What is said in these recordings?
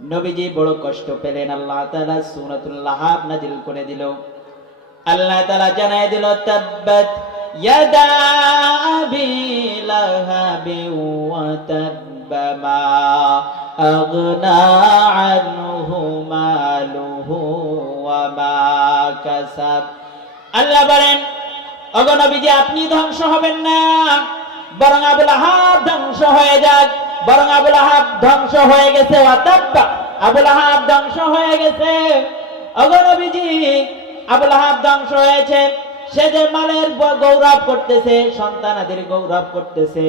নবীজি বড় কষ্ট পেলেন। আল্লাহ তাআলা সূরাতুল লাহাব নাজিল করে দিল। আল্লাহ তাআলা জানায় দিল, তাব্বাত আল্লাহ বলেন আপনি ধ্বংস হবেন না, বরং আবুল আহাব ধ্বংস হয়ে যাক। বরং আবুল আহাব ধ্বংস হয়ে গেছে আবুল আহাব ধ্বংস হয়ে গেছে। অগনবীজি আবুল আহাব ধ্বংস হয়েছে। সে যে মালের গৌরব করতেছে, সন্তানাদের গৌরব করতেছে,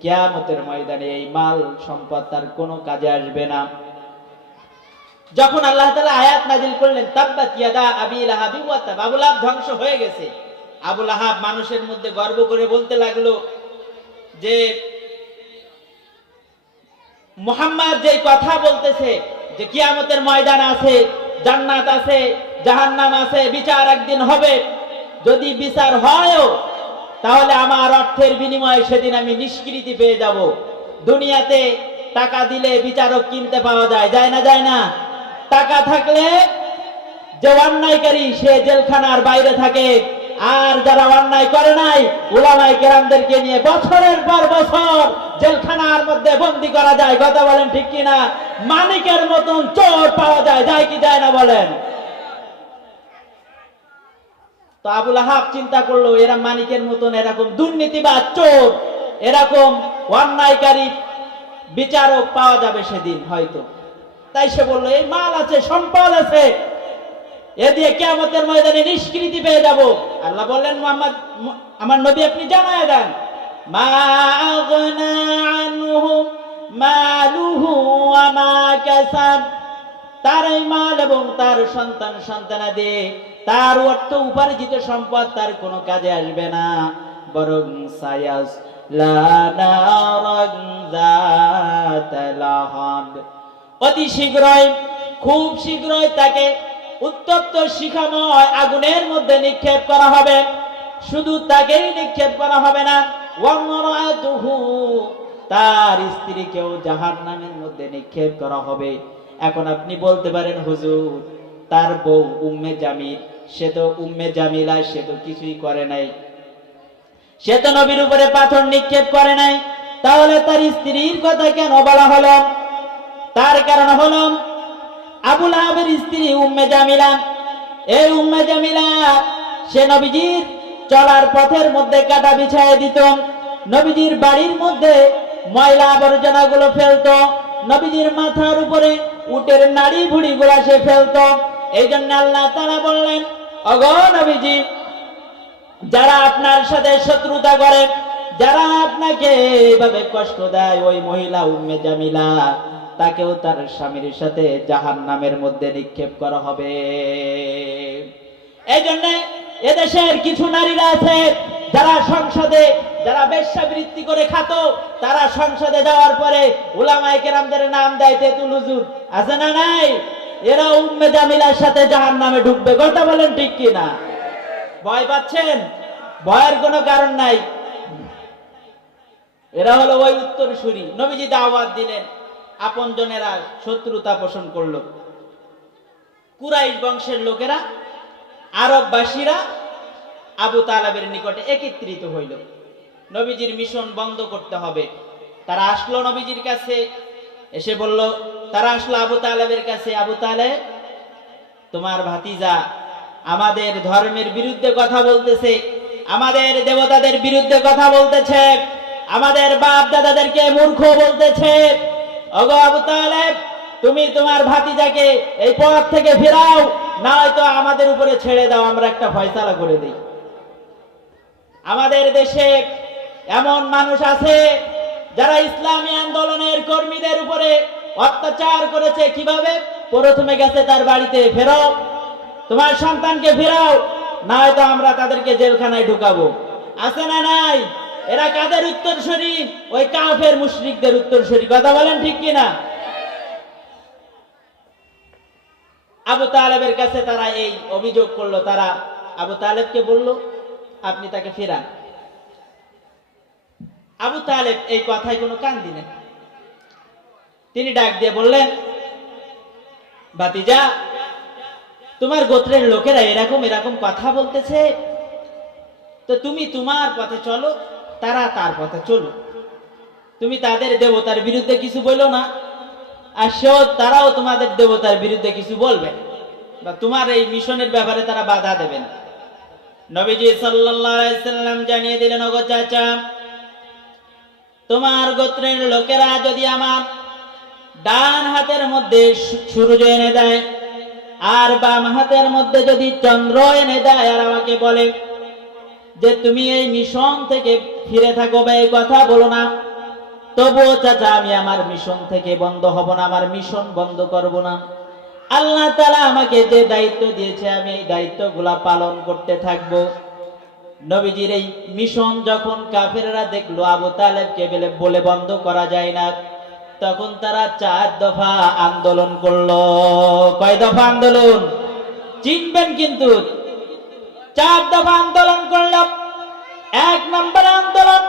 কিয়ামতের ময়দানে এই মাল সম্পদ তার কোনো কাজে আসবে না। যখন আল্লাহ তালা আয়াত নাজিল করলেন, তাব্বাত ইয়াদা আবি লাহাবি ওয়া আবুল আহাব ধ্বংস হয়ে গেছে। আবুল আহাব মানুষের মধ্যে গর্ব করে বলতে লাগল যে মুহাম্মদ যে কথা বলতেছে যে কিয়ামতের ময়দান আছে, জান্নাত আছে, জাহান্নাম আছে, বিচার একদিন হবে। যদি বিচার হয়ও, তাহলে আমার অর্থের বিনিময়ে সেদিন আমি নিষ্কৃতি পেয়ে যাব। দুনিয়াতে টাকা দিলে বিচারক কিনতে পাওয়া যায় যায় না যায় না? টাকা থাকলে যে অন্যায়কারী, সে জেলখানার বাইরে থাকে। আর যারা অন্যায় করে নাই উলামাই কেরামদেরকে নিয়ে বছরের পর বছর জেলখানার মধ্যে বন্দি করা যায়। কথা বলেন ঠিক কিনা? মানিকের মতন চোর পাওয়া যায় যায় কি যায় না বলেন? তো আবুল আহাব চিন্তা করল, এরা মানিকের মতন এরকম দুর্নীতিবাদ চোর, এরকম অন্যায়কারী বিচারক পাওয়া যাবে সেদিন হয়তো। তাই সে বলল, এই মাল আছে, সম্পদ আছে এ দিয়ে কেয়ামতের ময়দানে নিষ্কৃতি পেয়ে যাব। আল্লাহ বললেন, মোহাম্মদ আমার নবী আপনি জানায় দেন। মা আগনা আনহু মালুহু ওয়া মা কাসাব। তার এই মাল এবং তার সন্তান সন্তানাদি, তার অর্থ উপার্জিত সম্পদ তার কোনো কাজে আসবে না। বরং সায়াস অতি শীঘ্রই, খুব শীঘ্রই তাকে উত্তপ্ত শিখাময় আগুনের মধ্যে নিক্ষেপ করা হবে। শুধু তাকেই নিক্ষেপ করা হবে না তার স্ত্রীকেও জাহান্নামের মধ্যে নিক্ষেপ করা হবে। এখন আপনি বলতে পারেন, হুজুর, তার বউ উম্মে জামিল, সে তো উম্মে জামিলা সে তো কিছুই করে নাই। সে তো নবীর উপরে পাথর নিক্ষেপ করে নাই। তাহলে তার স্ত্রীর কথা কেন বলা হলো? তার কারণ হলো আবুল আহাবের স্ত্রী উম্মে জামিলা। এই উম্মে জামিলা, সে নবীজির চলার পথের মধ্যে কাটা বিছায় দিত। নবীজির বাড়ির মধ্যে ময়লা আবর্জনা গুলো ফেলতো। নবীজির মাথার উপরে উটের নাড়ি ভুড়ি গুলা সে ফেলতো। এই জন্য আল্লাহ তারা বললেন অগ নবীজি, যারা আপনার সাথে শত্রুতা করে, যারা আপনাকে এইভাবে কষ্ট দেয় ওই মহিলা উম্মে জামিলা তাকেও তার স্বামীর সাথে জাহান নামের মধ্যে নিক্ষেপ করা হবে। এই জন্য এদেশের কিছু নারীরা আছে, যারা সংসদে, যারা বেশ্যাবৃত্তি করে খাতো, তারা সংসদে যাওয়ার পরে উলামায়ে কেরামদের নাম দেয় তেতুল হুজুর। আছে না নাই? এরা উম্মে জামিলার সাথে জাহান নামে ঢুকবে। কথা বলেন ঠিক কিনা? ভয় পাচ্ছেন? ভয়ের কোনো কারণ নাই। এরা হলো ওই উত্তর উত্তরসূরি। নবীজি দাওয়াত দিলেন। আপনজনেরা শত্রুতা পোষণ করল। কুরাইশ বংশের লোকেরা, আরববাসীরা আবু তালাবের নিকটে একত্রিত হইল। নবীজির মিশন বন্ধ করতে হবে। তারা আসলো নবীজির কাছে, এসে বলল, তারা আসলো আবু তালেবের কাছে। আবু তালেব, তোমার ভাতিজা আমাদের ধর্মের বিরুদ্ধে কথা বলতেছে, আমাদের দেবতাদের বিরুদ্ধে কথা বলতেছে, আমাদের বাপ দাদাদেরকে মূর্খ বলতেছে। ওগো আবু তালেব, তুমি তোমার ভাতিজাকে এই পথ থেকে ফেরাও না হয়তো আমাদের উপরে ছেড়ে দাও, আমরা একটা ফয়সালা করে দিই। আমাদের দেশে এমন মানুষ আছে, যারা ইসলামী আন্দোলনের কর্মীদের উপরে অত্যাচার করেছে। কীভাবে? প্রথমে গেছে তার বাড়িতে ফেরাও তোমার সন্তানকে ফেরাও না হয়তো আমরা তাদেরকে জেলখানায় ঢুকাবো। আছে না নাই? এরা কাদের উত্তর উত্তরসূরি? ওই কাফের মুশরিকদের উত্তরসূরি। কথা বলেন ঠিক কিনা? আবু তালেবের কাছে তারা এই অভিযোগ করল। তারা আবু তালেবকে বলল, আপনি তাকে ফেরান। আবু তালেব এই কথায় কোনো কান দিলেন তিনি ডাক দিয়ে বললেন বাতিজা তোমার গোত্রের লোকেরা এরকম এরকম কথা বলতেছে। তো তুমি তোমার পথে চলো তারা তার পথে চলো তুমি তাদের দেবতার বিরুদ্ধে কিছু বলো না, আর সেও তারাও তোমাদের দেবতার বিরুদ্ধে কিছু বলবে। বা তোমার এই মিশনের ব্যাপারে তারা বাধা দেবে না। নবীজি সাল্লাম জানিয়ে দিলেন চাচা, তোমার গোত্রের লোকেরা যদি আমার ডান হাতের মধ্যে সূর্য এনে দেয়, আর বাম হাতের মধ্যে যদি চন্দ্র এনে দেয়, আর আমাকে বলে যে তুমি এই মিশন থেকে ফিরে থাকো বা এই কথা বলো না। তবুও চাচা, আমি আমার মিশন থেকে বন্ধ হব না, আমার মিশন বন্ধ করব না। আল্লাহ তালা আমাকে যে দায়িত্ব দিয়েছে, আমি এই দায়িত্বগুলা পালন করতে থাকব। নবীজির এই মিশন যখন কাফেররা দেখল, আবু তালেবকে বলে বলে বন্ধ করা যায় না। তখন তারা চার দফা আন্দোলন করল। কয় দফা আন্দোলন? চিনবেন কিন্তু চার দফা আন্দোলন করলাম। এক নম্বর আন্দোলন,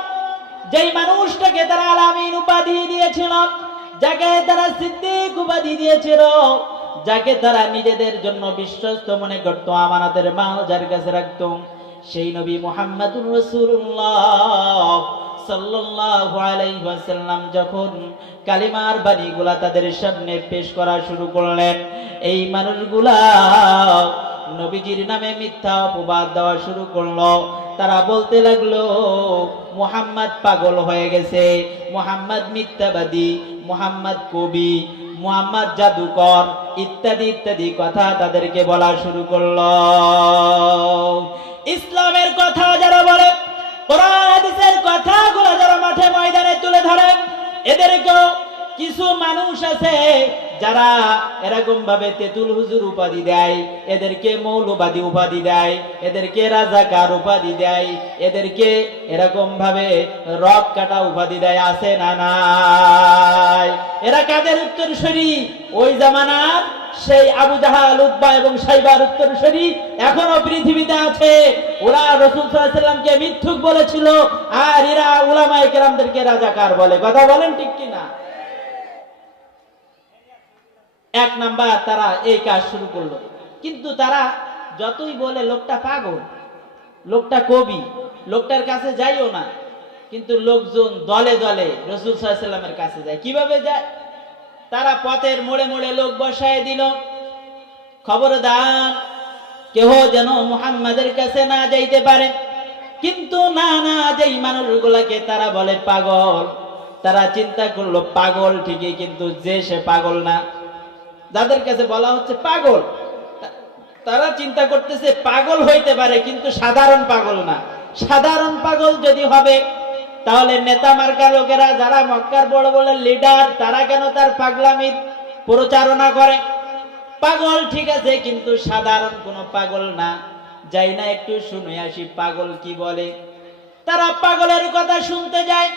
যেই মানুষটাকে তারা আলামিন উপাধি দিয়েছিল, যাকে তারা সিদ্দিক উপাধি দিয়েছিল, যাকে তারা নিজেদের জন্য বিশ্বস্ত মনে করতো, আমানতের মাল যার কাছে রাখতো, সেই নবী মুহাম্মাদুর রাসূলুল্লাহ সাল্লাল্লাহু যখন কালিমার বাণীগুলা তাদের সামনে পেশ করা শুরু করলেন, এই মানুষগুলা নবীজির নামে মিথ্যা অপবাদ দেওয়া শুরু করল। তারা বলতে লাগল, মুহাম্মদ পাগল হয়ে গেছে। মুহাম্মদ মিথ্যাবাদী, মুহাম্মদ কবি, মুহাম্মদ জাদুকর, ইত্যাদি ইত্যাদি কথা তাদেরকে বলা শুরু করল। ইসলামের কথা যারা বলে, কোরআন, হাদিসের কথাগুলো যারা মাঠে ময়দানে তুলে ধরে, এদেরকেও কিছু মানুষ আছে যারা এরকম ভাবে তেতুল হুজুর উপাধি দেয়, এদেরকে মৌলবাদী উপাধি দেয়, এদেরকে রাজাকার উপাধি দেয়, এদেরকে এরকম ভাবে রক কাটা উপাধি দেয়, আছে না নাই? এরা কাদের উত্তরসূরি ওই জামানার সেই আবু জাহাল উদ্বা এবং সাইবার উত্তরসূরি এখনও পৃথিবীতে আছে। ওরা রসুল সাল্লামকে মিথ্যুক বলেছিল, আর এরা উলামায়ে কেরামদেরকে রাজাকার বলে। কথা বলেন ঠিক কিনা? এক নাম্বার তারা এই কাজ শুরু করল। কিন্তু তারা যতই বলে, লোকটা পাগল, লোকটা কবি, লোকটার কাছে যাইও না। কিন্তু লোকজন দলে দলে রসুল সাল্লামের কাছে যায়। কীভাবে যায়? তারা পথের মোড়ে মোড়ে লোক বসায় দিল। খবরদার, কেহ যেন মুহাম্মাদের কাছে না যাইতে পারে। কিন্তু না না, যেই মানুষগুলাকে তারা বলে পাগল, তারা চিন্তা করল, পাগল ঠিকই, কিন্তু যে সে পাগল না। যাদের কাছে বলা হচ্ছে পাগল তারা চিন্তা করতেছে পাগল হইতে পারে, কিন্তু সাধারণ পাগল না। সাধারণ পাগল যদি হবে, তাহলে নেতা মার্কা লোকেরা, যারা মক্কার বড় বড় লিডার তারা কেন তার পাগলামির প্রচারণা করে? পাগল ঠিক আছে, কিন্তু সাধারণ কোনো পাগল না। যাই না একটু শুনে আসি, পাগল কি বলে? তারা পাগলের কথা শুনতে যায়।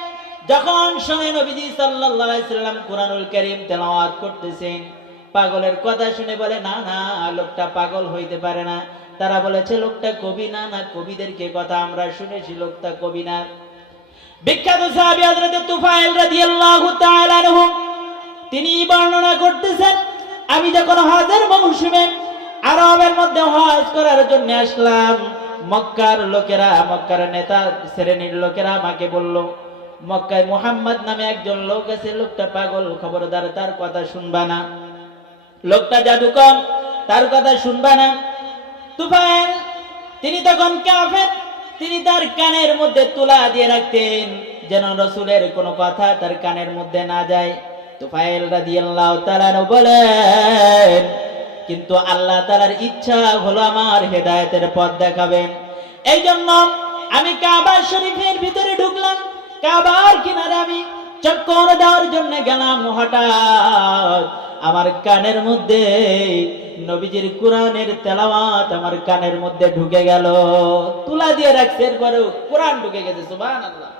যখন শোনে নবীজি আলাইহি সাল্লাম কোরআনুল কারীম তেলাওয়াত করতেছেন পাগলের কথা শুনে বলে, না না, লোকটা পাগল হইতে পারে না। তারা বলেছে, লোকটা কবি না না, কবিদেরকে কথা আমরা শুনেছি, লোকটা কবি না। বিখ্যাত সাহাবী হযরত তুফাইল রাদিয়াল্লাহু তাআলা আনহু, তিনি বর্ণনা করতেছেন, আমি যখন হজের মৌসুমে আরবের মধ্যে হজ করার জন্য আসলাম, মক্কার লোকেরা, মক্কার নেতা শ্রেণির লোকেরা আমাকে বলল, মক্কায় মোহাম্মদ নামে একজন লোক আছে, লোকটা পাগল, খবরদার, তার কথা শুনবা না। লোকটা জাদুকর, তার কথা শুনবা না। তুফাইল তিনি তখন কাফের, তিনি তার কানের মধ্যে তুলা দিয়ে রাখতেন, যেন রসুলের কোনো কথা তার কানের মধ্যে না যায়। তুফাইল রাদিয়াল্লাহু তাআলা বলেন, কিন্তু আল্লাহ তাআলার ইচ্ছা হলো আমার হেদায়েতের পথ দেখাবেন। এই জন্য আমি কাবা শরীফের ভিতরে ঢুকলাম। কাবার কিনারে আমি চক্কর দেওয়ার জন্য গেলাম হঠাৎ। আমার কানের মধ্যে নবীজির কোরআনের তেলাওয়াত আমার কানের মধ্যে ঢুকে গেল। তুলা দিয়ে রাখছে, এরপরেও কোরআন ঢুকে গেছে, সুবহানাল্লাহ।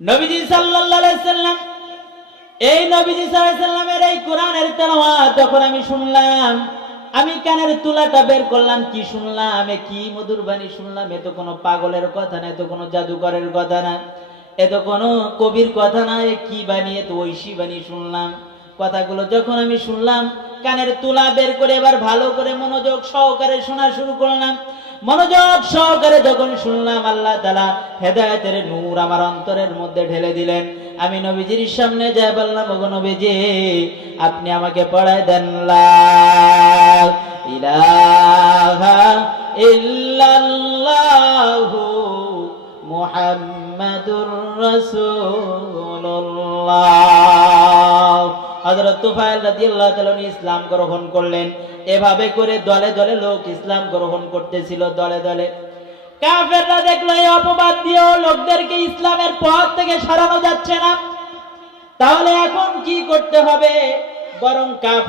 নবীজি সাল্লাল্লাহু আলাইহি সাল্লাম, এই নবীজি সাল্লামের এই কোরআনের তেলাওয়াত যখন আমি শুনলাম, আমি কানের তুলাটা বের করলাম, কি শুনলাম? এ কি মধুর বাণী শুনলাম? এ তো কোনো পাগলের কথা না, এ তো কোনো জাদুকরের কথা না। এ তো কোনো কবির কথা না কি এ তো ঐশী বানিয়ে শুনলাম। কথাগুলো যখন আমি শুনলাম, কানের তুলা বের করে এবার ভালো করে মনোযোগ সহকারে শোনা শুরু করলাম। মনোযোগ সহকারে যখন শুনলাম, আল্লাহ তালা হেদায়তের নূর আমার অন্তরের মধ্যে ঢেলে দিলেন। আমি নবীজির সামনে যাই বললাম, ওগো নবীজি, আপনি আমাকে পড়ায় দেন ইলাহা ইল্লাল্লাহু মুহাম্মাদুর রাসূলুল্লাহ। হযরত তুফাইল রাদিয়াল্লাহু তাআলা ইসলাম গ্রহণ করলেন। এভাবে করে দলে দলে লোক ইসলাম গ্রহণ করতেছিল, দলে দলে। কাফেররা দেখল, এই অপবাদ দিয়েও লোকদেরকে ইসলামের পথ থেকে সরানো যাচ্ছে না। তাহলে এখন কি করতে হবে? বরং কাফের